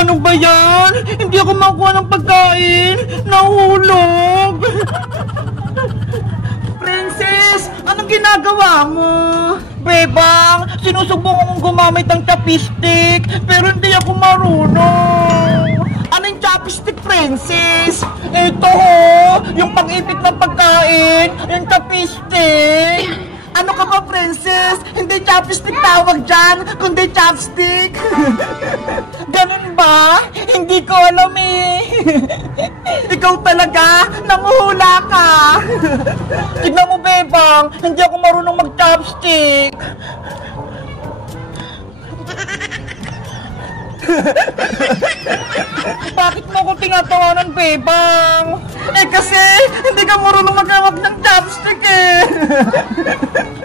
Ano ba yan? Hindi ako makuha ng pagkain. Nahulog. Princess, anong ginagawa mo? Bebang, sinusubukan kong gumamit ng chopstick, pero hindi ako marunong. Anong chopstick, Princess? Ito ho, yung pag-ipit ng pagkain, yung chopstick. Ano ka ba, Princess? Hindi chopstick tawag dyan, kundi chopstick. Ganun ba? Hindi ko alam eh. Ikaw talaga, nanguhula ka. Tignan mo, Bebang, hindi ako marunong mag-chopstick. Bakit mo ko tinatawanan, Bebang? Eh kasi, hindi ka marunong magawag ng chopstick eh.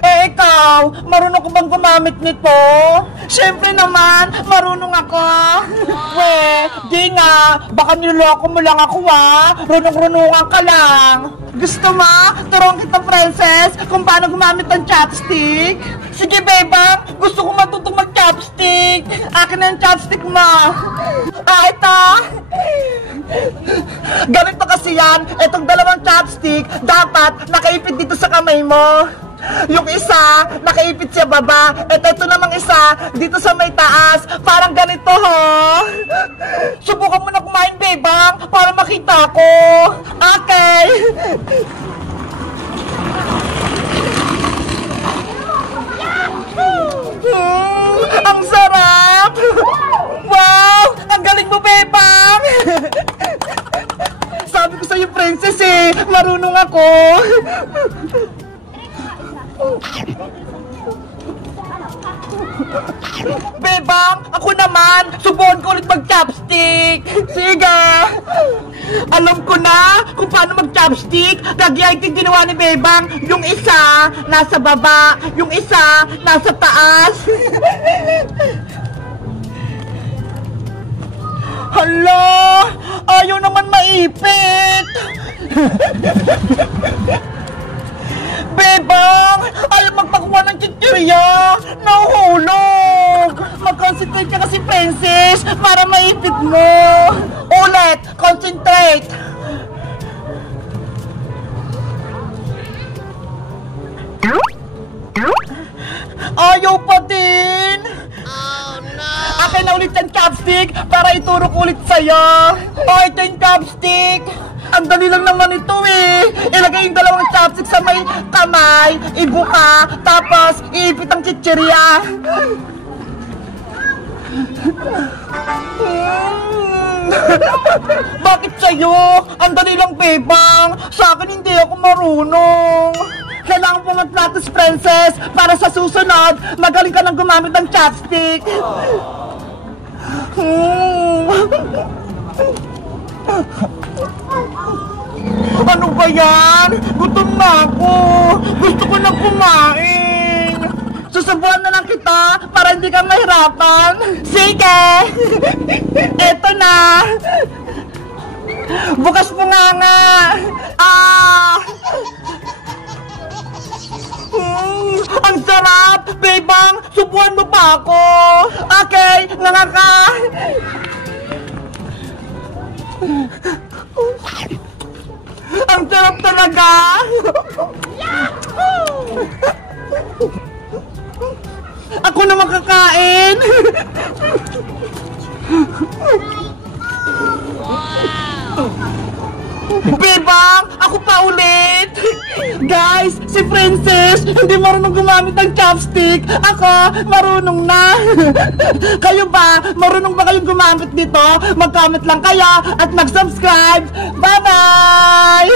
Eh ikaw, marunong ko bang gumamit nito? Siyempre naman, marunong ako. Weh, di nga, baka niloloko mo lang ako runong-runungan ka lang. Gusto mo? Turuan kita, Princess, kung paano gumamit ng chopstick? Sige, Bebang, gusto ko matutong mag-chopstick. Akin na yung chopstick mo. Ito. Ganito kasi yan, itong dalawang chopstick, dapat nakaipit dito sa kamay mo. Yung isa, nakaipit sa baba. Ito namang isa, dito sa may taas. Parang ganito, ho. Subukan mo na kumain, Bebang, para makita ko. Okay. Ang sarap! Wow! Ang galing mo, Bebang! Sabi ko sa'yo, Princess eh, marunong ako. Bebang, ako naman, subukan ko ulit mag-chopstick. Sige. Alam ko na kung paano mag-chopstick. Gagyahin ko yung ginawa ni Bebang. Yung isa, nasa baba. Yung isa, nasa taas. Hala, ayaw naman maipit. Bebang, ayaw magpakuha ng chichirya. Nahuhulog. Mag-concentrate ka kasi, Princess, para maipit mo. Ulit, concentrate. Ayaw pa din. Oh no. Akin na ulit yung chopstick para ituro ko ulit sa'yo. Ito yung chopstick. Ang dali lang naman ito eh. Ilagay yung dalawang chopstick sa may kamay, ibuka, tapos iipit ang chichirya. Bakit sa'yo? Ang dali lang, Bebang. Sa akin hindi ako marunong. Kailangan pong mag-practice, Princess, para sa susunod, magaling ka lang gumamit ng chopstick. Ano ba yan? Gutom na ako. Gusto ko na kumain. Susubuan na lang kita para hindi ka mahirapan. Sige. Eto na. Bukas mo nga. Ang sarap. Bebang, subuan mo pa ako. Okay, nangaka. Ang sarap talaga! Ako na makakain! Bebang! Ako pa ulit! Guys, si Princess hindi marunong gumamit ng chopstick. Ako, marunong na. Kayo ba? Marunong ba kayong gumamit dito? Mag-comment lang kayo at mag-subscribe. Bye-bye!